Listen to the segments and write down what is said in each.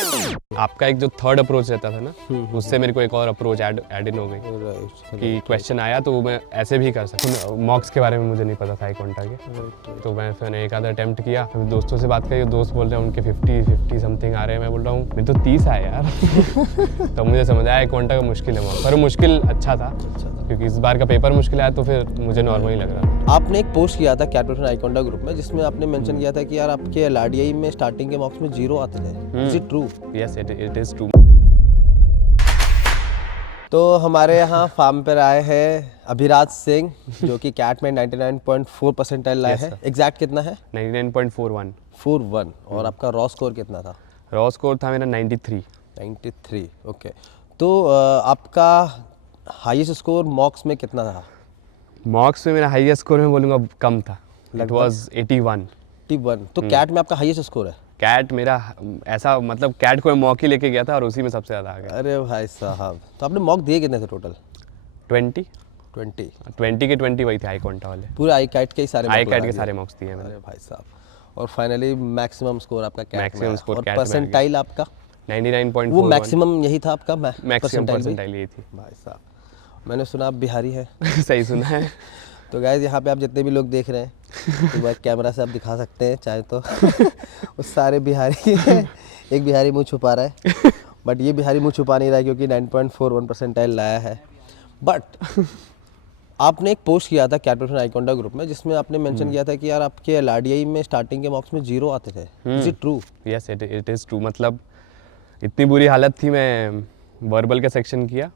आपका एक जो थर्ड अप्रोच रहता था ना, उससे मेरे को एक और अप्रोच ऐड इन हो गई कि क्वेश्चन आया तो मैं ऐसे भी कर सकता। मॉक्स के बारे में मुझे नहीं पता था आई कॉन्टा के, तो मैंने एक आधा अटेम्प्ट किया। फिर दोस्तों से बात करी, दोस्त बोल रहे हैं उनके 50 समथिंग आ रहे हैं। मैं बोल रहा हूँ मैं तो 30 आए यार। तो मुझे समझ आया आई कॉन्टा का मुश्किल है मॉक्स, पर मुश्किल अच्छा था क्योंकि इस बार का पेपर मुश्किल आया तो फिर मुझे नॉर्मल ही लग रहा था। आपने एक पोस्ट किया था कैट प्रिपरेशन आई कॉन्टा ग्रुप में, जिसमें आपने मेंशन किया था कि यार आपके LRDI में स्टार्टिंग के मॉक्स में 0 आते थे। Is it true? Yes, it is true. तो हमारे यहाँ फार्म पर आए हैं अभिराज सिंह, जो कि कैट में 99.4 परसेंटाइल लाए हैं। एग्जैक्ट कितना है? 99.41। 41। और आपका रॉ स्कोर कितना था? रॉ स्कोर था मेरा 93। ओके। तो आपका हाईएस्ट स्कोर मॉक्स में कितना था? मॉक्स में मेरा हाईएस्ट स्कोर में बोलूँगा कम था, इट वाज 81। 81। तो कैट में आपका हाईएस्ट स्कोर है? कैट मेरा ऐसा मतलब कैट को मैं मॉक ही लेके गया था और उसी में सबसे ज़्यादा आ गया। अरे भाई साहब, तो आपने मॉक दिए कितने थे टोटल? 20 के 20 वही थे आई कॉन्टा वाले। पूरे आई कैट के ही सारे आई mock कैट लगा के दिए? सारे मॉक्स दिए मैंने। अरे भाई साहब। और फाइनली मैक्सिमम स्कोर आपका कैट में मैक्सिमम आया। स्कोर और कैट में आ गया। परसेंटाइल आपका? 99.41। वो मैक्सिमम यही था आपका? मैक्सिमम percentile भी? परसेंटाइल यही थी। भाई साहब, मैंने सुना आप बिहारी हैं। सही सुना है। तो गाइस, यहाँ पे आप जितने भी लोग देख रहे हैं, तो बैक कैमरा से आप दिखा सकते हैं चाहे तो। वो सारे बिहारी हैं। एक बिहारी मुंह छुपा रहा है, बट ये बिहारी मुंह छुपा नहीं रहा है क्योंकि 9.41 परसेंटाइल लाया है। बट आपने एक पोस्ट किया था कैट प्रिपरेशन आई कॉन्टा ग्रुप में, जिसमें आपने मेंशन किया था कि यार आपके LRDI में स्टार्टिंग के मॉक्स में 0 आते थे। Is it true? Yes, it is true. मतलब इतनी बुरी हालत थी, मैं वर्बल का सेक्शन किया,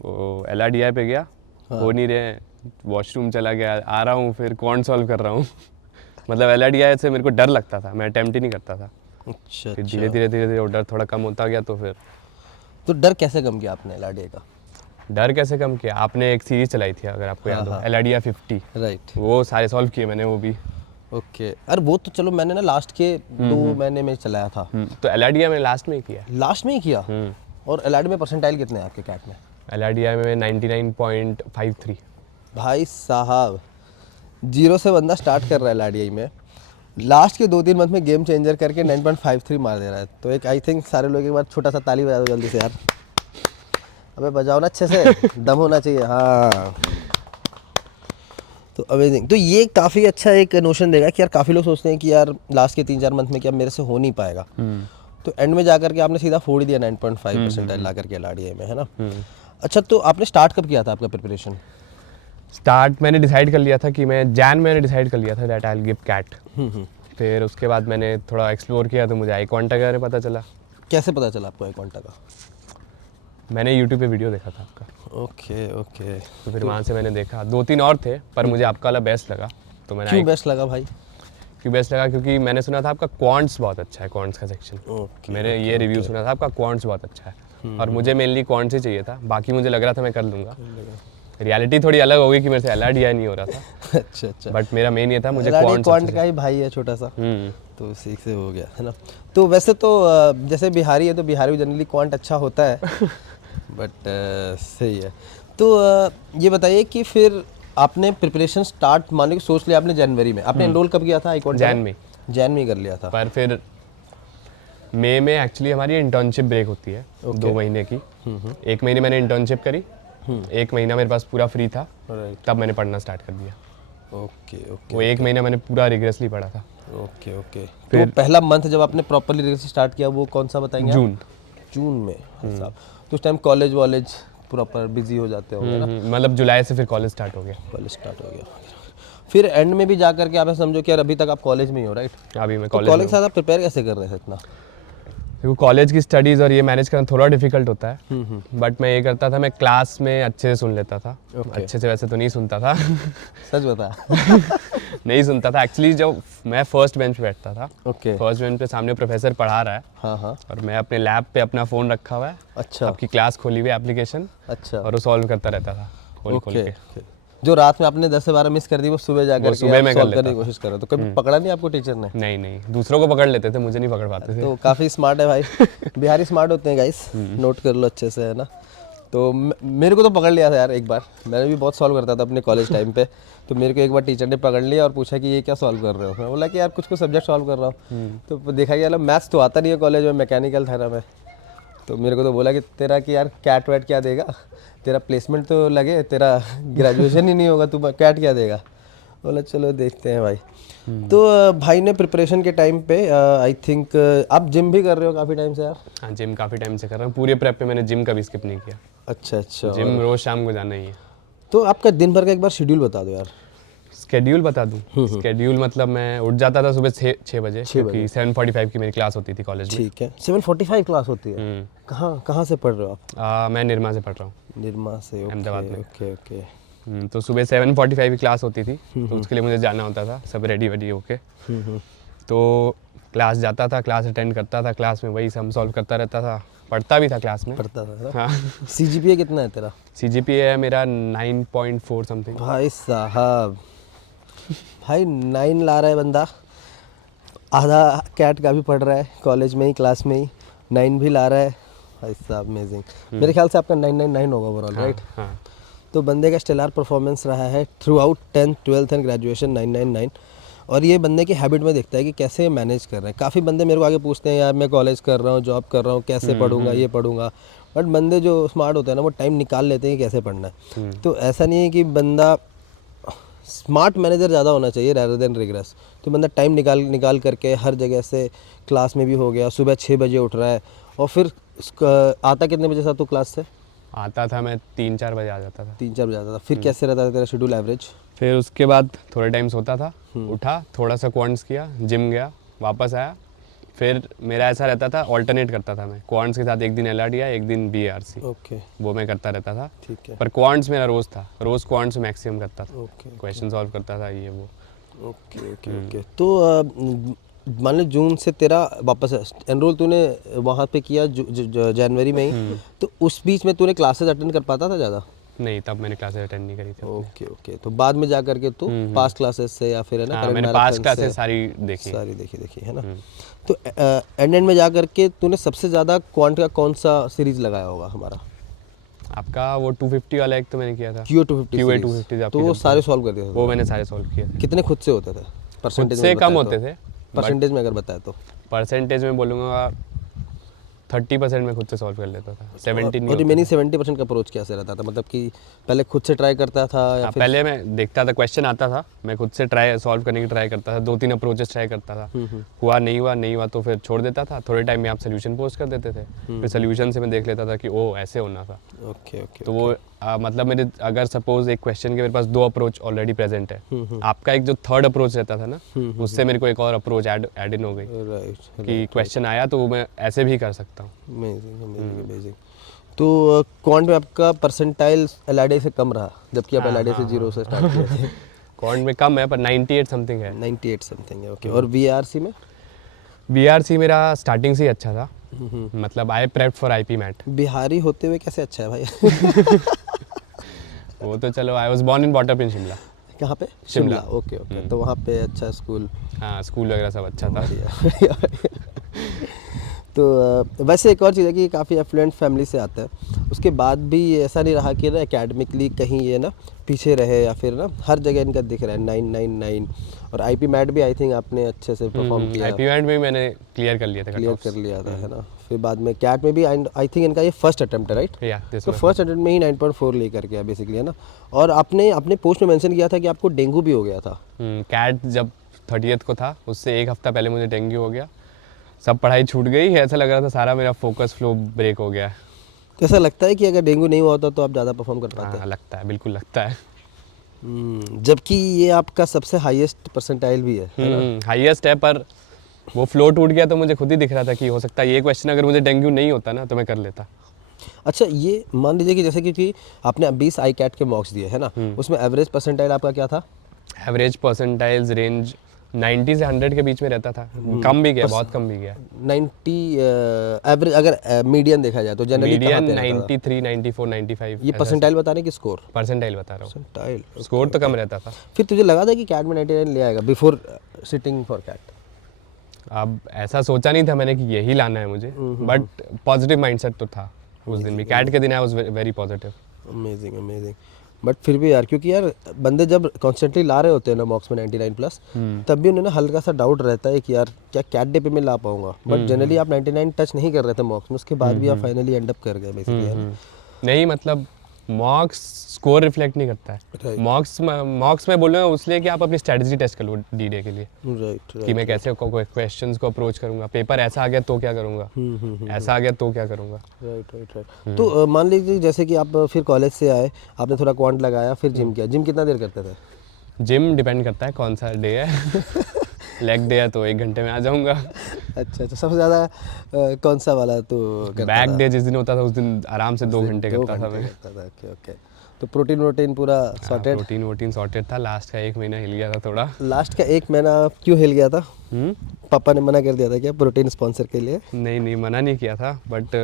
वो LRDI पे गया, हो नहीं रहे, वॉशरूम चला गया, आ रहा हूँ फिर कौन सॉल्व कर रहा हूँ। मतलब LRDI से मेरे को डर लगता था, मैं अटेम्प्ट ही नहीं करता था। अच्छा। फिर धीरे धीरे वो डर थोड़ा कम होता गया। तो फिर तो डर कैसे कम किया आपने LRDI का? डर कैसे कम किया? आपने एक सीरीज चलाई थी अगर आपको याद हो, LRDI 50। राइट। वो सारे सॉल्व किए मैंने वो भी। ओके। अरे वो तो चलो मैंने ना लास्ट के 2 महीने में चलाया था। तो LRDI मैंने लास्ट में ही किया। लास्ट में ही किया? और LRDI में परसेंटाइल कितने हैं आपके कैट में? LRDI में 99.53। भाई साहब, 0 से बंदा स्टार्ट कर रहा है LRDI में, लास्ट के 2-3 मंथ में गेम चेंजर करके 9.53 मार दे रहा है। तो एक आई थिंक सारे लोग एक बार छोटा सा ताली बजा दो जल्दी से यार। अबे बजाओ ना अच्छे से, दम होना चाहिए। हाँ, तो अमेजिंग। तो ये काफ़ी अच्छा एक नोशन देगा कि यार काफ़ी लोग सोचते हैं कि यार लास्ट के 3-4 मंथ में क्या मेरे से हो नहीं पाएगा। तो एंड में जाकर के आपने सीधा फोड़ दिया 9.5 परसेंटाइल ला करके LRDI में, है ना? अच्छा, तो आपने स्टार्ट कब किया था आपका प्रिपरेशन? स्टार्ट मैंने डिसाइड कर लिया था कि मैंने डिसाइड कर लिया था that I will give CAT. फिर उसके बाद मैंने थोड़ा एक्सप्लोर किया तो मुझे आई कॉन्टा के बारे में पता चला। कैसे पता चला आपको आई कॉन्टा का? मैंने यूट्यूब पे वीडियो देखा था आपका। ओके। तो फिर वहाँ से मैंने देखा, 2-3 और थे पर मुझे आपका वाला बेस्ट लगा। तो मैंने क्यों बेस्ट लगा भाई? क्यों बेस्ट लगा? क्योंकि मैंने सुना था आपका क्वांट्स बहुत अच्छा है, क्वांट्स का सेक्शन। मैंने ये रिव्यू सुना था आपका क्वांट्स बहुत अच्छा है, और मुझे मेनली क्वांट्स ही चाहिए था। बाकी मुझे लग रहा था मैं कर लूँगा। रियलिटी थोड़ी अलग हो गई कि मेरे से LRDI नहीं हो रहा था। अच्छा। बट मेरा मेन ये था मुझे क्वांट का ही भाई है छोटा सा, तो उसी से हो गया, है ना? तो वैसे तो जैसे बिहारी है तो बिहारी जनरली क्वांट अच्छा होता है। बट सही है। तो ये बताइए कि फिर आपने प्रिपरेशन स्टार्ट मानने की सोच लिया आपने जनवरी में, आपने एनरोल कब किया था आई कॉन्टा? जैन में कर लिया था। पर फिर मई में एक्चुअली हमारी इंटर्नशिप ब्रेक होती है 2 महीने की। 1 महीने मैंने इंटर्नशिप करी, 1 महीना मेरे पास पूरा फ्री था, तब मैंने पढ़ना स्टार्ट कर दिया। ओके। वो 1 महीना मैंने पूरा रिग्रेसली पढ़ा था। ओके। तो पहला मंथ जब आपने प्रॉपरली रिग्रेसली स्टार्ट किया वो कौन सा बताएंगे? जून में। साहब, तो उस टाइम कॉलेज प्रॉपर बिजी हो जाते होंगे ना? मतलब जुलाई से फिर कॉलेज स्टार्ट हो गया। फिर एंड में भी जा करके आप समझो कि यार अभी तक आप कॉलेज में ही हो, राइट? अभी मैं कॉलेज के साथ आप प्रिपेयर कैसे कर रहे थे इतना? देखो कॉलेज की स्टडीज़ और ये मैनेज करना थोड़ा डिफिकल्ट होता है। बट मैं ये करता था, मैं क्लास में अच्छे से सुन लेता था। अच्छे से वैसे तो नहीं सुनता था। सच बता। नहीं सुनता था एक्चुअली। जब मैं फर्स्ट बेंच पे बैठता था, ओके। फर्स्ट बेंच पे सामने प्रोफेसर पढ़ा रहा है, हाँ, और मैं अपने लैब पे अपना फ़ोन रखा हुआ है। अच्छा। आपकी क्लास खोली हुई एप्लीकेशन। अच्छा। और वो सॉल्व करता रहता था खोल के। जो रात में आपने 10 से 12 मिस कर दी वो सुबह जाकर सुबह में सॉल्व करने की कोशिश करो, तो कभी पकड़ा नहीं आपको टीचर ने? नहीं, दूसरों को पकड़ लेते थे, मुझे नहीं पकड़ पाते थे। तो काफ़ी स्मार्ट है भाई। बिहारी स्मार्ट होते हैं गाइस, नोट कर लो अच्छे से, है ना? तो मेरे को तो पकड़ लिया था यार एक बार, मैंने भी बहुत सॉल्व करता था अपने कॉलेज टाइम पे। तो मेरे को एक बार टीचर ने पकड़ लिया और पूछा कि ये क्या सॉल्व कर रहे हो। मैं बोला कि यार कुछ सब्जेक्ट सॉल्व कर रहा हूँ। तो देखा गया मैथ्स तो आता नहीं है कॉलेज में, मैकेनिकल था ना मैं। तो मेरे को तो बोला कि तेरा कि यार कैट वैट क्या देगा, तेरा प्लेसमेंट तो लगे, तेरा ग्रेजुएशन ही नहीं होगा, तू कैट क्या देगा। बोला चलो देखते हैं भाई। तो भाई ने प्रिपरेशन के टाइम पे आई थिंक आप जिम भी कर रहे हो काफ़ी टाइम से यार? हाँ, जिम काफ़ी टाइम से कर रहा हूँ। पूरे प्रेप पे मैंने जिम कभी स्किप नहीं किया। अच्छा अच्छा। जिम रोज़ शाम को जाना ही है। तो आपका दिन भर का एक बार शेड्यूल बता दो यार। स्केड्यूल बता दूँ? स्केड्यूल मतलब मैं उठ जाता था सुबह 6 बजे, क्योंकि 7:45 की मेरी क्लास होती थी कॉलेज में। ठीक है, 7:45 क्लास होती है। कहाँ से पढ़ रहे हो आप? मैं निरमा से पढ़ रहा हूँ, निरमा से। अहमदाबाद में। Okay okay. तो सुबह 7:45 की क्लास होती थी, तो उसके लिए मुझे जाना होता था सब रेडी वेडी होके। तो क्लास जाता था, क्लास अटेंड करता था, क्लास में वही सम सॉल्व करता रहता था, पढ़ता भी था क्लास में। पढ़ता था। हाँ। सीजीपीए कितना है तेरा? सीजीपीए है मेरा 9.4 समथिंग। भाई साहब, भाई 9 ला रहा है बंदा, आधा कैट का भी पढ़ रहा है कॉलेज में ही, क्लास में ही 9 भी ला रहा है। भाई साहब अमेजिंग। मेरे ख्याल से आपका 999 होगा ओवरऑल, राइट? हाँ। तो बंदे का स्टेलर परफॉर्मेंस रहा है through out 10th 12th and graduation 999। और ये बंदे की हैबिट में दिखता है कि कैसे मैनेज कर रहे हैं। काफ़ी बंदे मेरे को आगे पूछते हैं यार मैं कॉलेज कर रहा हूँ, जॉब कर रहा हूँ, कैसे पढ़ूंगा, ये पढ़ूंगा। बट बंदे जो स्मार्ट होते हैं ना, वो टाइम निकाल लेते हैं कि कैसे पढ़ना है। तो ऐसा नहीं है कि बंदा स्मार्ट मैनेजर ज़्यादा होना चाहिए रैदर देन रिग्रेस। तो बंदा टाइम निकाल करके हर जगह से, क्लास में भी हो गया, सुबह 6 बजे उठ रहा है। और फिर आता कितने बजे था तू क्लास से? आता था मैं 3-4 बजे आ जाता था। 3-4 बजे आता था। फिर कैसे रहता था तेरा शेड्यूल एवरेज? फिर उसके बाद थोड़े टाइम सोता था, उठा, थोड़ा सा क्वांट्स किया, जिम गया, वापस आया। फिर मेरा ऐसा रहता था, ऑल्टरनेट करता था मैं क्वांट्स के साथ, एक दिन एलआरडीआई, एक दिन बीआरसी। ओके, वो मैं करता रहता था। ठीक है। पर क्वांट्स मेरा रोज़ था, रोज़ क्वांट्स मैक्सिमम करता था। ओके क्वेश्चन सॉल्व करता था, ये वो। Okay okay okay. तो मान लो जून से तेरा वापस एनरोल तूने वहाँ पे किया जनवरी में ही। तो उस बीच में तूने क्लासेस अटेंड कर पाता था ज़्यादा? नहीं, तब मैंने क्लासेस अटेंड नहीं करी थी। Okay okay. तो बाद में जा करके तू पास क्लासेस से या फिर है ना, हाँ, मैंने पास क्लासेस सारी देखी है ना। तो एंड में जा करके तूने सबसे ज़्यादा क्वांट का कौन सा सीरीज लगाया होगा हमारा? आपका वो 250 वाला एक तो मैंने किया था, QA 250 QA series। 250। तो वो सारे सॉल्व कर दिए थे? वो मैंने सारे सॉल्व किए थे। कितने खुद से होते थे? परसेंटेज से कम होते थे। परसेंटेज में अगर बताए तो? परसेंटेज में बोलूँगा 30% में खुद से सॉल्व कर लेता था, 70 नहीं। और रिमेनिंग 70% का अप्रोच कैसे रहता था? मतलब कि पहले खुद से ट्राई करता था या फिर? पहले मैं देखता था, क्वेश्चन आता था, मैं खुद से सॉल्व करने की ट्राई करता था, 2-3 अप्रोचेस ट्राई करता था। हुआ नहीं हुआ तो फिर छोड़ देता था। थोड़े टाइम में आप सोल्यूशन पोस्ट कर देते थे, फिर सोल्यूशन से मैं देख लेता था कि ओ ऐसे होना था। Okay okay. तो वो मतलब मेरे, अगर सपोज एक क्वेश्चन के मेरे पास 2 अप्रोच ऑलरेडी प्रेजेंट है, आपका एक जो थर्ड अप्रोच रहता था ना, उससे मेरे को एक और अप्रोच ऐड इन हो गई, कि क्वेश्चन आया तो मैं ऐसे भी कर सकता हूँ। अमेजिंग। तो क्वांट में आपका परसेंटाइल एलआरडी से कम रहा, जबकि आप एलआरडी से 0 से स्टार्ट किए थे। क्वांट में कम है, पर 98 समथिंग है। 98 समथिंग है, ओके। और वीआरसी में? बीआरसी मेरा स्टार्टिंग से ही अच्छा था, मतलब I prepped for IPMAT. Bihari होते हुए कैसे अच्छा है भाई? वो तो चलो, I was born in brought up in Shimla. कहाँ पे? शिमला। Okay okay. तो वहाँ पे अच्छा स्कूल? हाँ, स्कूल वगैरह सब अच्छा था। बढ़िया। तो वैसे एक और चीज़ है कि काफ़ी एफ्लुएंट फैमिली से आता है, उसके बाद भी ऐसा नहीं रहा कि ना एकेडमिकली कहीं ये ना पीछे रहे, या फिर ना हर जगह इनका दिख रहा है 999। और आईपी मैट भी आई थिंक आपने अच्छे से परफॉर्म किया। आईपी मैट में मैंने क्लियर कर लिया था, है ना। फिर बाद में कैट में भी आई थिंक इनका ये फर्स्ट अटेम्प्ट है, राइट? तो फर्स्ट अटेम्प्ट में ही 9.4 लेकर गया बेसिकली, है ना। और आपने अपने पोस्ट में मेंशन किया था कि आपको डेंगू भी हो गया था। कैट जब 30th को था, उससे एक हफ्ता पहले मुझे डेंगू हो गया, सब पढ़ाई छूट गई, ऐसा लग रहा था सारा मेरा फोकस फ्लो ब्रेक हो गया। तो ऐसा लगता है कि अगर डेंगू नहीं हुआ होता तो आप ज़्यादा परफॉर्म कर पाते? हाँ, लगता है, बिल्कुल लगता है। जबकि ये आपका सबसे हाईएस्ट परसेंटाइल भी है ना? हाईएस्ट है, पर वो फ्लो टूट गया तो मुझे खुद ही दिख रहा था कि हो सकता है ये क्वेश्चन अगर मुझे डेंगू नहीं होता ना तो मैं कर लेता। अच्छा, ये मान लीजिए कि जैसे कि आपने 20 आई कैट के मॉक्स दिए है ना, उसमें एवरेज परसेंटाइल आपका क्या था? एवरेज परसेंटाइल्स रेंज 90 से 100 के बीच में रहता था, कम भी गया, बहुत कम भी गया। 90 एवरेज अगर मीडियन देखा जाए तो जनरली मीडियन 93, 94, 95। ये परसेंटाइल बता रहे हैं कि स्कोर? परसेंटाइल बता रहा हूँ। परसेंटाइल, स्कोर तो कम रहता था। फिर तुझे लगा था कि कैट में 99 ले आएगा बिफोर सिटिंग फॉर कैट? अब ऐसा सोचा नहीं था मैंने कि यही लाना है मुझे, बट पॉजिटिव माइंडसेट तो था। उस दिन भी कैट के दिन I was very positive. Amazing amazing. But फिर भी यार, क्योंकि यार बंदे जब कॉन्स्टेंटली ला रहे होते हैं ना मॉक्स में 99 प्लस, तब भी उन्हें ना हल्का सा डाउट रहता है कि यार क्या कैट डे पे मैं ला पाऊंगा। बट जनरली आप 99 टच नहीं कर रहे थे मॉक्स में, उसके बाद भी आप फाइनली एंड अप कर गए बेसिकली। नहीं मतलब मॉक्स स्कोर रिफ्लेक्ट नहीं करता है। Right. मॉक्स में बोल रहा हूँ इसलिए कि आप अपनी स्ट्रेटजी टेस्ट कर लो डी-डे के लिए, राइट कि मैं कैसे क्वेश्चंस को अप्रोच करूंगा, पेपर ऐसा आ गया तो क्या करूंगा, ऐसा आ गया तो क्या करूंगा। Right right right. तो मान लीजिए जैसे कि आप फिर कॉलेज से आए, आपने थोड़ा क्वांट लगाया, फिर जिम किया। जिम कितना देर करते थे? जिम डिपेंड करता है कौन सा डे है। लेग डे है तो 1 घंटे में आ जाऊंगा। अच्छा अच्छा। सबसे ज़्यादा कौन सा वाला तो करता बैक था? डे जिस दिन होता था उस दिन आराम से 2 घंटे करता था मैं। Okay okay. तो प्रोटीन वोटीन पूरा सॉर्टेड? प्रोटीन वोटीन सॉर्टेड था। लास्ट का 1 महीना हिल गया था थोड़ा। लास्ट का 1 महीना क्यों हिल गया था? पापा ने मना कर दिया था क्या प्रोटीन स्पॉन्सर के लिए? नहीं नहीं मना नहीं किया था, बट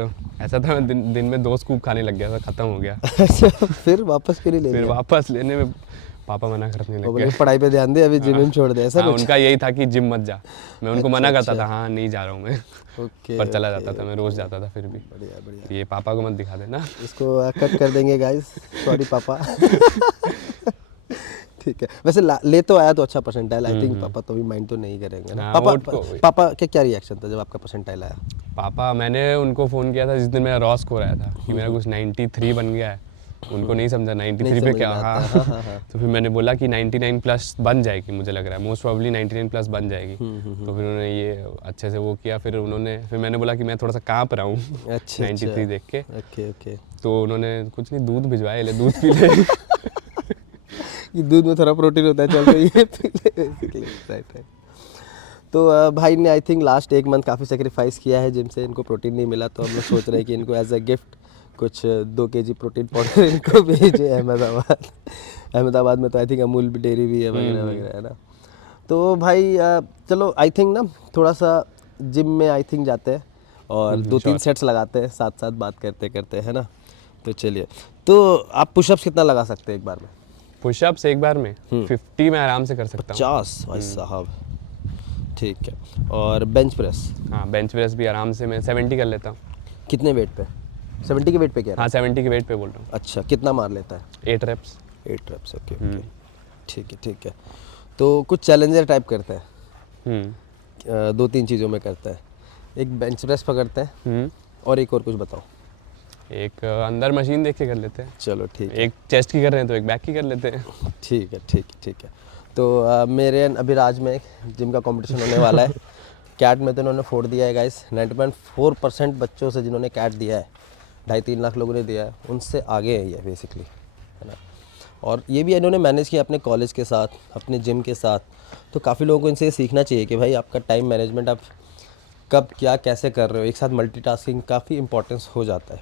ऐसा था मैं दिन में 2 स्कूप खाने लग गया था, खत्म हो गया। अच्छा, फिर वापस क्यों नहीं ले फिर लिया? वापस लेने में पापा मना करने वो लग बोले गए। पढ़ाई पे ध्यान दे, अभी जिम छोड़ दे, ऐसा हाँ, कुछ? उनका यही था कि जिम मत जा। मैं उनको मना करता अच्छा। था, हाँ नहीं जा रहा हूँ मैं। ओके। पर चला जाता था मैं, रोज जाता था फिर भी। बढ़िया बढ़िया। ये पापा को मत दिखा देना। इसको कट कर देंगे गाइस, सॉरी पापा। ठीक है। वैसे ले तो आया तो अच्छा परसेंटाइल, आई थिंक पापा तो भी माइंड तो नहीं करेंगे ना। हाँ, पापा का क्या रिएक्शन था जब आपका परसेंटाइल आया? पापा, मैंने उनको फ़ोन किया था जिस दिन मेरा रॉ स्कोर आया था कि मेरा कुछ 93 बन गया है। उनको नहीं समझा 93 पे क्या। हाँ। तो फिर मैंने बोला कि 99 प्लस बन जाएगी, मुझे लग रहा है मोस्ट प्रोबेबली 99 प्लस बन जाएगी। तो फिर उन्होंने ये अच्छे से वो किया। फिर मैंने बोला कि मैं थोड़ा सा काँप रहा हूँ। अच्छा 93 देख के। Okay okay. तो उन्होंने कुछ नहीं, दूध भिजवाया, ले दूध पी ले। ये दूध में थोड़ा प्रोटीन होता है, चल तो ये पी ले बेसिकली। Right right. तो भाई ने आई थिंक लास्ट 1 मंथ काफ़ी सेक्रीफाइस किया है जिम से, इनको प्रोटीन नहीं मिला, तो हम लोग सोच रहे हैं कि इनको एज अ गिफ्ट कुछ 2 kg प्रोटीन पाउडर इनको भेजे अहमदाबाद में तो आई थिंक अमूल डेयरी भी है वगैरह वगैरह, है ना। तो भाई चलो आई थिंक ना थोड़ा सा जिम में आई थिंक जाते हैं और 2-3 सेट्स लगाते हैं साथ साथ बात करते करते, है ना। तो चलिए, तो आप पुशअप्स कितना लगा सकते हैं एक बार में? पुशअप्स एक बार में 50 में आराम से कर सकता हूँ। 50 भाई साहब, ठीक है। और बेंच प्रेस? हाँ, बेंच प्रेस भी आराम से मैं 70 कर लेता हूँ। कितने वेट पे? 70 के वेट पे क्या? हाँ, 70 के वेट पे बोल रहा हूँ। अच्छा, कितना मार लेता है? 8 रेप्स। 8 रेप्स, ओके ओके, ठीक है ठीक है। तो कुछ चैलेंजर टाइप करते हैं, 2-3 चीज़ों में करते हैं। एक बेंच प्रेस पकड़ते हैं और एक और कुछ बताओ। एक अंदर मशीन देख के कर लेते हैं। चलो ठीक है। एक चेस्ट की कर रहे हैं तो एक बैक की कर लेते हैं। ठीक है ठीक है ठीक है। तो मेरे अभिराज में जिम का कंपटीशन होने वाला है। कैट में तो इन्होंने फोड़ दिया है गाइस। 90.4% बच्चों से जिन्होंने कैट दिया है, 2.5-3 लाख लोगों ने दिया है, उनसे आगे है ये बेसिकली, है ना। और ये भी इन्होंने मैनेज किया अपने कॉलेज के साथ, अपने जिम के साथ। तो काफ़ी लोगों को इनसे ये सीखना चाहिए कि भाई आपका टाइम मैनेजमेंट आप कब क्या कैसे कर रहे हो, एक साथ मल्टीटास्किंग काफ़ी इंपॉर्टेंस हो जाता है।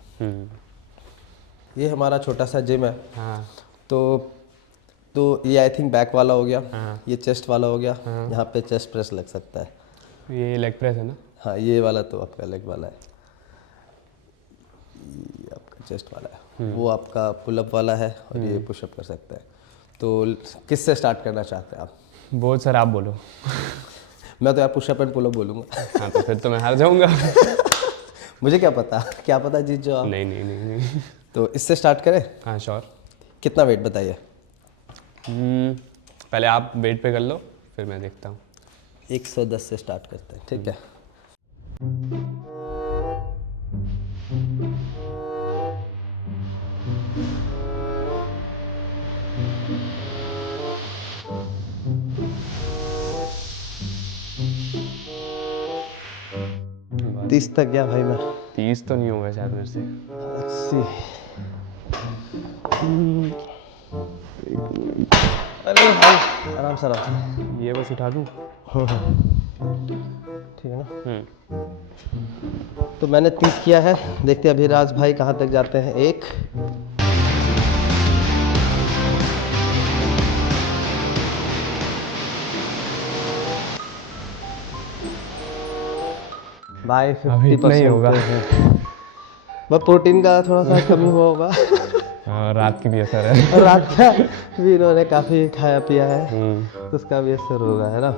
ये हमारा छोटा सा जिम है। हाँ। तो ये आई थिंक बैक वाला हो गया। ये चेस्ट वाला हो गया। यहाँ पे चेस्ट प्रेस लग सकता है। ये लेग प्रेस है ना? हाँ, ये वाला तो आपका लेग वाला है, ये आपका चेस्ट वाला है, वो आपका पुलअप वाला है और ये पुशअप कर सकता है। तो किससे स्टार्ट करना चाहते हैं आप? बहुत सर आप बोलो। मैं तो यार पुशअप एंड पुलअप बोलूँगा। हाँ, तो फिर तो मैं हार जाऊंगा। मुझे क्या पता जीत जाओ आप। नहीं नहीं नहीं नहीं। तो इससे स्टार्ट करें? हाँ श्योर। कितना वेट बताइए? पहले आप वेट पे कर लो, फिर मैं देखता हूँ। 110 से स्टार्ट करते हैं, ठीक है। बस। 30 तक गया भाई मैं। 30 तो नहीं होगा शायद मेरे से। 80। अरे भाई आराम से ये बस उठा दूँ? ठीक है ना। तो मैंने 30 किया है, देखते हैं अभिराज भाई कहाँ तक जाते हैं। 1 भाई 50% होगा। बस प्रोटीन का थोड़ा सा कमी हुआ होगा। रात की भी असर है। और रात का भी इन्होंने काफ़ी खाया पिया है, तो उसका भी असर होगा, है ना।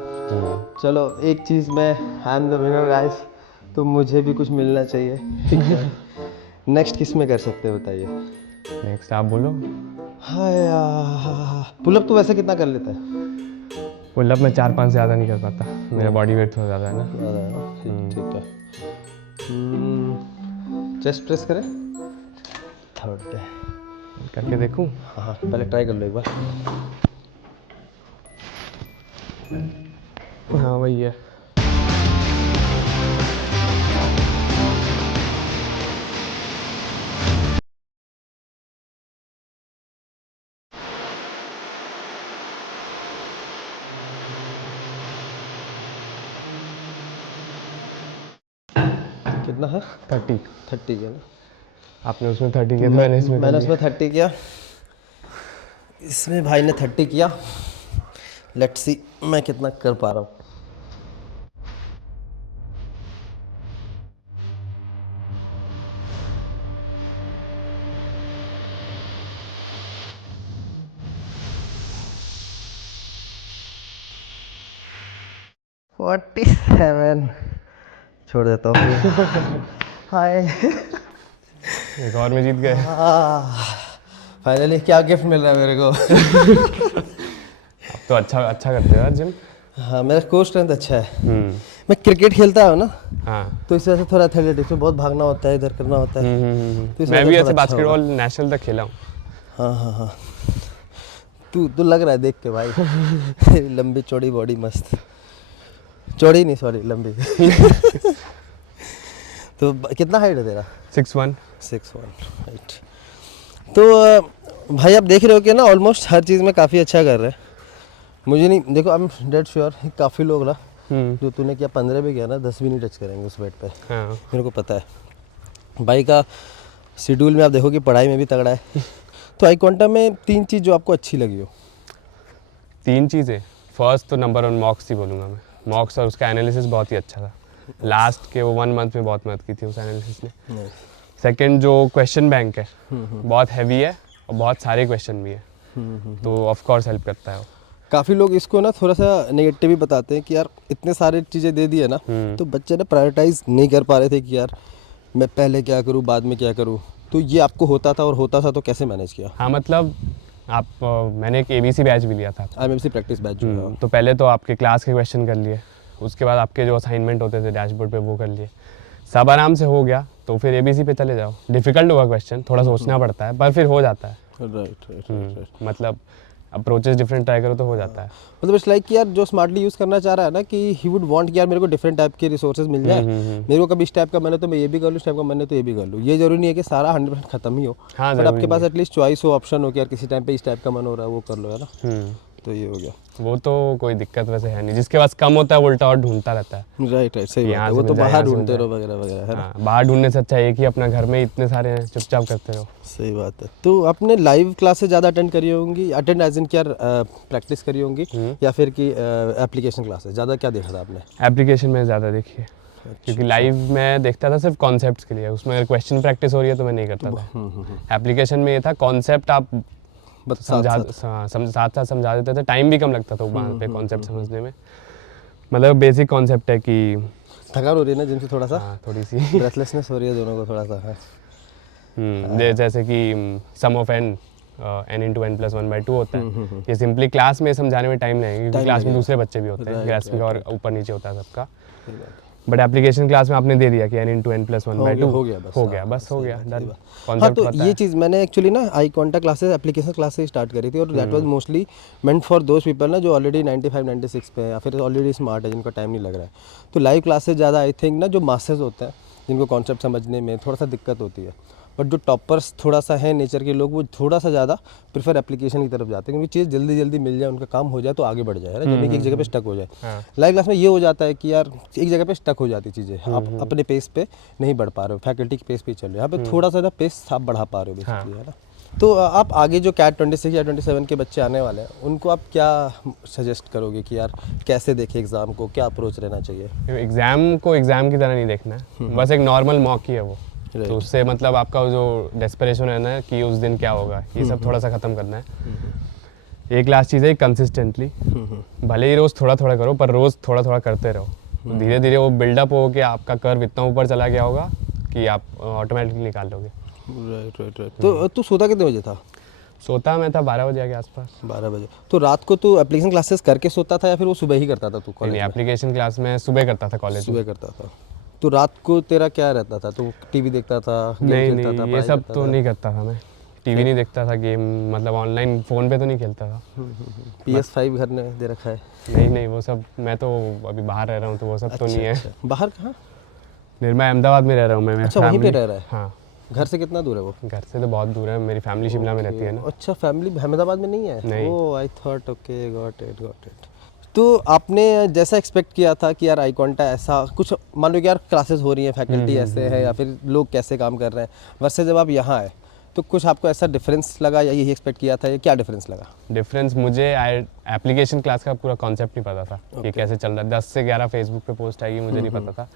चलो एक चीज़ में, I am the winner guys, तो मुझे भी कुछ मिलना चाहिए, ठीक है। नेक्स्ट किस में कर सकते हैं बताइए? नेक्स्ट आप बोलो। हाँ यार, पुलअप तो वैसे कितना कर लेता है? पुलअप में 4-5 से ज़्यादा नहीं कर पाता, मेरा बॉडी वेट थोड़ा ज़्यादा है ना। ज़्यादा है ना? ठीक है। चेस्ट प्रेस करें? थर्ड डे करके देखूं? हाँ, पहले ट्राई कर लो एक बार। हाँ वही है। कितना है? 30 किया ना? आपने उसमें 30 किया था, मैंने इसमें कर उसमें 30 किया, इसमें भाई ने 30 किया। लेट्स सी मैं कितना कर पा रहा हूँ। लिया। 47 छोड़ देता हूँ। हाय। एक और में जीत गए। फाइनली क्या गिफ्ट मिल रहा है मेरे को? आप तो अच्छा करते हो यार जिम। हाँ, मेरा कोर स्ट्रेंथ अच्छा है। मैं क्रिकेट खेलता हूँ ना, हाँ तो इस वजह से थोड़ा एथलेटिक्स में बहुत भागना होता है, इधर करना होता है। तो इस मैं वजह भी से ऐसे थोड़ा अच्छा बास्केटबॉल नेशनल तक खेला हूँ। होगा। हाँ हाँ हाँ, तू लग रहा है देख के भाई। लंबी चौड़ी बॉडी मस्त, चौड़ी नहीं सॉरी लंबी। तो कितना हाइट है तेरा? 6'1". 6'1", राइट। तो भाई आप देख रहे हो कि ना ऑलमोस्ट हर चीज़ में काफ़ी अच्छा कर रहे हैं। मुझे नहीं, देखो आई एम डेड श्योर काफ़ी लोग ना जो तूने किया 15 भी किया ना, 10 भी नहीं टच करेंगे उस वेट पे। हाँ मेरे को पता है भाई का शेड्यूल में। आप देखो कि पढ़ाई में भी तगड़ा है। तो आई क्वांटम में 3 चीज़ जो आपको अच्छी लगी हो। 3 चीज़ें। फर्स्ट तो नंबर 1 मॉक्स ही बोलूँगा मैं। मॉक्स और उसका एनालिसिस बहुत ही अच्छा था। लास्ट के वो 1 मंथ में बहुत मदद की थी उस एनालिसिस ने। सेकंड जो क्वेश्चन बैंक है बहुत हैवी है और बहुत सारे क्वेश्चन भी है, तो ऑफ कोर्स हेल्प करता है वो। काफ़ी लोग इसको ना थोड़ा सा नेगेटिव भी बताते हैं कि यार इतने सारे चीज़ें दे दिए ना, तो बच्चे ना प्रायोरिटाइज नहीं कर पा रहे थे कि यार मैं पहले क्या करूँ बाद में क्या करूँ। तो ये आपको होता था, और होता था तो कैसे मैनेज किया? हाँ मतलब आप मैंने एक ABC बैच भी लिया था। IMC प्रैक्टिस बैच जो है। तो पहले तो आपके क्लास के क्वेश्चन कर लिए, उसके बाद आपके जो असाइनमेंट होते थे डैशबोर्ड पे वो कर लिए, सब आराम से हो गया। तो फिर ABC पे चले जाओ। डिफ़िकल्ट होगा क्वेश्चन, थोड़ा सोचना पड़ता है, पर फिर हो जाता है। राइट। मतलब अप्रोचेस डिफरेंट ट्राई करो तो हो जाता है। मतलब इट्स लाइक कि यार जो स्मार्टली यूज़ करना चाह रहा है ना, कि ही वुड वांट कि यार मेरे को डिफरेंट टाइप के रिसोर्सेज मिल जाए। मेरे को कभी इस टाइप का मन है तो मैं ये भी कर लूँ, इस टाइप का मन है तो ये भी कर लूँ। ये जरूरी नहीं है कि सारा 100% खत्म ही हो। हाँ, बट ज़रूरी आपके पास नहीं एटलीस्ट चॉइस हो, ऑप्शन हो कि यार किसी टाइम पे इस टाइप का मन हो रहा है वो कर लो, है ना। तो ये हो गया। वो तो कोई दिक्कत वैसे है नहीं। जिसके पास कम होता है वो उल्टा और ढूंढता रहता है। राइट सही बात यहाँ है। से वो मिल तो जाए, बाहर यहाँ से मिल ढूंढते जाए। रहो वगैरह वगैरह, है ना। हाँ, बाहर ढूंढने से अच्छा है कि अपना घर में इतने सारे हैं, चुपचाप करते रहो। सही बात है। तो आपने लाइव क्लासेस ज़्यादा अटेंड करी होंगी, अटेंड एज इन क्या प्रैक्टिस करी होंगी, या फिर कि एप्लीकेशन क्लासेस ज़्यादा क्या देखा था आपने? एप्लीकेशन में ज़्यादा देखिए, क्योंकि लाइव में देखता था सिर्फ कॉन्सेप्ट्स के लिए। उसमें अगर क्वेश्चन प्रैक्टिस हो रही है तो मैं नहीं करता था। एप्लीकेशन में ये था कॉन्सेप्ट आप साथ साथ समझा देते थे, टाइम भी कम लगता था वहाँ पे कॉन्सेप्ट समझने में। मतलब बेसिक कॉन्सेप्ट है कि थकान हो रही है ना जिनसे थोड़ा सा, थोड़ी सी ब्रेथलेसनेस हो रही है दोनों को थोड़ा सा। जैसे कि सम of n n into n+1/2 होता है। ये सिंपली क्लास में समझाने में टाइम लगेगा, क्योंकि क्लास में दूसरे बच्चे भी होते हैं, क्लास में और ऊपर नीचे होता है सबका। बट एप्लीकेशन क्लास में आपने दे दिया कि n into n+1/2 हो गया बस हो गया डन। हाँ, कॉन्सेप्ट तो पता ये है। चीज़ मैंने एक्चुअली ना eye contact classes application class से स्टार्ट करी थी, और that was mostly meant for those people ना जो ऑलरेडी 95-96 पे है, या फिर ऑलरेडी स्मार्ट है, जिनका टाइम नहीं लग रहा है। तो लाइव क्लासेस ज़्यादा आई थिंक ना जो मास्टर्स होते हैं, जिनको कॉन्सेप्ट समझने में थोड़ा सा दिक्कत होती है, बट जो टॉपर्स थोड़ा सा है नेचर के लोग, वो थोड़ा सा ज़्यादा प्रीफर एप्लीकेशन की तरफ जाते हैं, क्योंकि चीज़ जल्दी जल्दी मिल जाए, उनका काम हो जाए तो आगे बढ़ जाए, है ना। जब एक जगह पे स्टक हो जाए। लाइव क्लास में ये हो जाता है कि यार एक जगह पे स्टक हो जाती चीज़ें, आप अपने पेस पे नहीं बढ़ पा रहे हो, फैकल्टी के पेस पे चल रहे हो। यहाँ पे थोड़ा सा पेस आप बढ़ा पा रहे हो बेसिकली, है ना। तो आप आगे जो कैट 26 या 27 के बच्चे आने वाले हैं, उनको आप क्या सजेस्ट करोगे कि यार कैसे देखें एग्ज़ाम को, क्या अप्रोच रहना चाहिए? एग्ज़ाम को एग्ज़ाम की तरह नहीं देखना है, बस एक नॉर्मल मॉक ही है वो। तो उससे मतलब आपका जो डेस्परेशन है ना कि उस दिन क्या होगा, ये सब थोड़ा सा ख़त्म करना है। एक लास्ट चीज़ है कंसिस्टेंटली, भले ही रोज़ थोड़ा थोड़ा करो, पर रोज़ थोड़ा थोड़ा करते रहो। धीरे धीरे वो बिल्डअप हो के आपका कर्व इतना ऊपर चला गया होगा कि आप ऑटोमेटिकली निकाल लोगे। Right right right. तो तू सोता कितने बजे था? सोता मैं था 12 बजे के आसपास। 12 बजे। तो रात को तू एप्लीकेशन क्लासेस करके सोता था या फिर वो सुबह ही करता था तू कॉलेज नहीं, में? एप्लीकेशन क्लास में सुबह करता था कॉलेज में। सुबह करता था। तो रात को तेरा क्या रहता था? तू टीवी देखता था, गेम नहीं खेलता था, नहीं, ये पढ़ाई सब करता तो था? नहीं करता था मैं। टीवी नहीं देखता था, गेम मतलब ऑनलाइन फ़ोन पे तो नहीं खेलता था। PS5 घर ने दे रखा है? नहीं नहीं, वो सब मैं तो अभी बाहर रह रहा हूँ तो वो सब तो नहीं है। अच्छा। बाहर कहाँ? मैं अहमदाबाद में रह रहा हूँ। मैं अच्छा, वहीं पे रह रहा है? हाँ। घर से कितना दूर है वो? घर से तो बहुत दूर है, मेरी फैमिली शिमला में रहती है ना। अच्छा, फैमिली अहमदाबाद में नहीं है? नहीं। Oh, I thought, okay, got it. तो आपने जैसा एक्सपेक्ट किया था कि यार आईकॉन्टा ऐसा कुछ, मान लो कि यार क्लासेस हो रही हैं, फैकल्टी ऐसे है या फिर लोग कैसे काम कर रहे हैं, वैसे जब आप यहाँ आए तो कुछ आपको ऐसा डिफरेंस लगा या यही एक्सपेक्ट किया था, या क्या डिफरेंस लगा? डिफरेंस मुझे एप्लीकेशन क्लास का पूरा कॉन्सेप्ट नहीं पता था कि कैसे चल रहा है। 10 से 11 फेसबुक पे पोस्ट आएगी, मुझे नहीं पता था।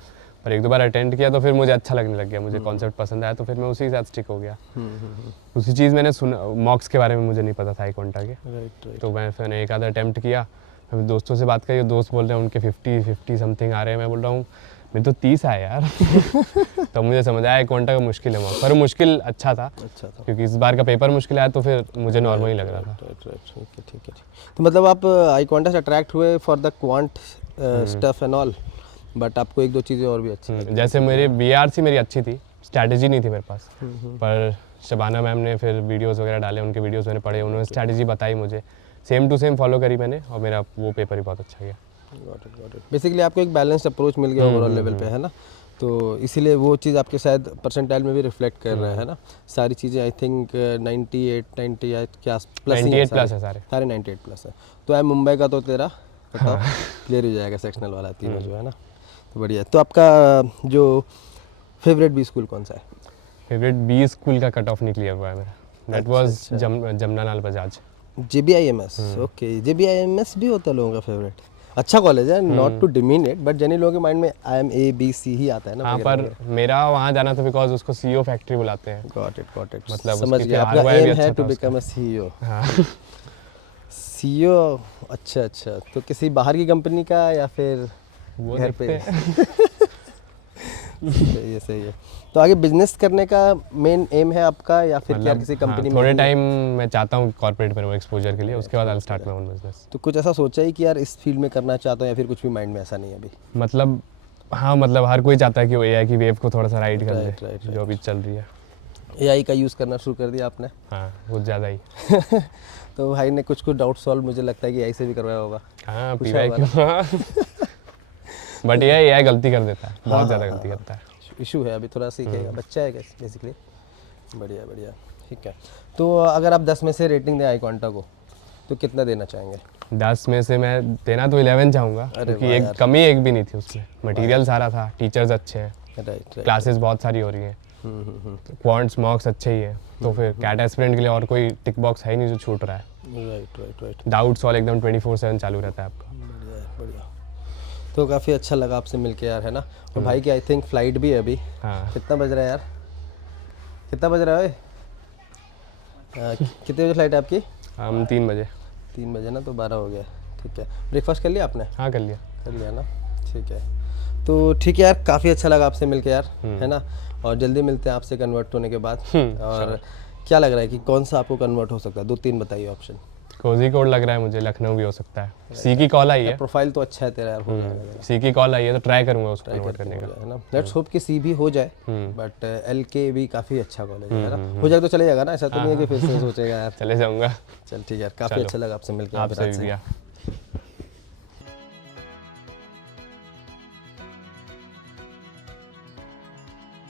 पर एक दो बार अटेंड किया तो फिर मुझे अच्छा लगने लग गया, मुझे कॉन्सेप्ट पसंद आया तो फिर मैं उसी के साथ स्टिक हो गया। उसी चीज़ मैंने सुना, मॉक्स के बारे में मुझे नहीं पता था आईकॉन्टा के। राइट। तो मैंने एक आधा अटैम्प्ट किया, फिर दोस्तों से बात करी, दोस्त बोल रहे हैं उनके 50 समथिंग आ रहे हैं। मैं बोल रहा हूँ मैं तो 30 आया यार। तो मुझे समझ आया आईकॉन्टा का मुश्किल है मॉक्स, पर मुश्किल अच्छा था क्योंकि इस बार का पेपर मुश्किल आया तो फिर मुझे नॉर्मल ही लग रहा था। राइट, ठीक है। तो मतलब आप आईकॉन्टा से अट्रैक्ट हुए for the quant stuff and all, but आपको एक दो चीज़ें और भी अच्छी लगी? जैसे मेरी BRC मेरी अच्छी थी, स्ट्रैटेजी नहीं थी मेरे पास। पर शबाना मैम ने फिर वीडियोस वगैरह डाले, उनके वीडियोस मैंने पढ़े, उन्होंने स्ट्रैटेजी बताई मुझे, सेम टू सेम फॉलो करी मैंने और मेरा वो पेपर ही बहुत अच्छा गया। Got it. बेसिकली आपको एक बैलेंस्ड अप्रोच मिल गया ओवरऑल लेवल पे, है ना? तो इसीलिए वो चीज़ आपके शायद परसेंटाइल में भी रिफ्लेक्ट कर रहा है ना? सारी चीज़ें आई थिंक 98 के आस प्लस ही 98 प्लस है सारे 98 प्लस है। तो मुंबई का तो तेरा क्लियर हो जाएगा सेक्शनल वाला तीनों जो है ना, तो बढ़िया। तो आपका जो फेवरेट बी स्कूल कौन सा है? फेवरेट बी स्कूल का कट ऑफ नहीं क्लियर हुआ है मेरा, that was Jamnalal Bajaj. JBIMS, okay. JBIMS भी होता है लोगों का फेवरेट? अच्छा कॉलेज है, not to demean it, but जैनी लोगों के माइंड में IMABC ही आता है ना। हाँ, पर मेरा वहाँ जाना था बिकॉज उसको CEO फैक्ट्री बुलाते हैं। Got it. मतलब समझ उसके गया, फिर आपका ROI भी एम है अच्छा टू था बिकम अ CEO। हाँ। CEO, अच्छा। तो किसी बाहर की कंपनी का या फिर वो घर देखते पे? हैं। सही है। तो आगे बिजनेस करने का मेन एम है आपका या फिर क्या किसी कंपनी में? थोड़े टाइम मैं चाहता हूँ कॉर्पोरेट में एक्सपोजर के लिए, उसके बाद I start my own business. तो कुछ ऐसा सोचा ही कि यार इस फील्ड में करना चाहता हूँ, या फिर कुछ भी माइंड में ऐसा नहीं है अभी? मतलब हाँ, मतलब हर कोई चाहता है कि वो AI की वेव को थोड़ा सा राइड कर Right. ले, जो अभी चल रही है। AI का यूज़ करना शुरू कर दिया आपने? हाँ, कुछ ज़्यादा ही। तो भाई ने कुछ डाउट सॉल्व मुझे लगता है कि AI से भी करवाया होगा। हाँ, पूछा PY होगा बट AI गलती कर देता है, बहुत ज़्यादा गलती करता है। इशू है, अभी थोड़ा सीखेगा, बच्चा है बेसिकली। बढ़िया, ठीक है। तो अगर आप 10 में से रेटिंग दें आईकॉन्टा को तो कितना देना चाहेंगे? 10 में से मैं देना तो 11 चाहूँगा, क्योंकि एक कमी एक भी नहीं थी उसमें। मटेरियल सारा था, टीचर्स अच्छे हैं, राइट। क्लासेस बहुत सारी हो रही हैं, क्वांट्स मॉक्स अच्छे ही हैं, तो फिर कैट एस्पिरेंट के लिए और कोई टिक बॉक्स है ही नहीं जो छूट रहा है। राइट। डाउट सॉल्व एकदम 24/7 चालू रहता है आपका। बढ़िया। तो काफ़ी अच्छा लगा आपसे मिलके यार, है ना? और भाई की आई थिंक फ्लाइट भी है अभी। हाँ, कितना बज रहा है यार? कितना बज रहा है? कितने बजे फ्लाइट है आपकी? हम 3 बजे। 3 बजे ना, तो 12 हो गया। ठीक है। ब्रेकफास्ट कर लिया आपने? हाँ, कर लिया। कर लिया ना, ठीक है। तो ठीक है यार, काफ़ी अच्छा लगा आपसे मिलके यार, है ना? और जल्दी मिलते हैं आपसे कन्वर्ट होने के बाद। और क्या लग रहा है कि कौन सा आपको कन्वर्ट हो सकता है? 2-3 बताइए ऑप्शन। कोझिकोड लग रहा है मुझे, लखनऊ भी हो सकता है। सी की कॉल आई है, प्रोफाइल तो अच्छा है तेरा यार, हो जाएगा। सी की कॉल आई है तो ट्राई करूँगा उसको कन्वर्ट करने का, है ना? लेट्स होप कि सी भी हो जाए, बट LK भी काफ़ी अच्छा कॉलेज है ना? हो जाए तो चले जाएगा ना, ऐसा तो नहीं है कि फिर से सोचेगा यार। चले जाऊँगा। चल ठीक है यार, काफ़ी अच्छा लगा आपसे मिलकर। आपसे भी भैया।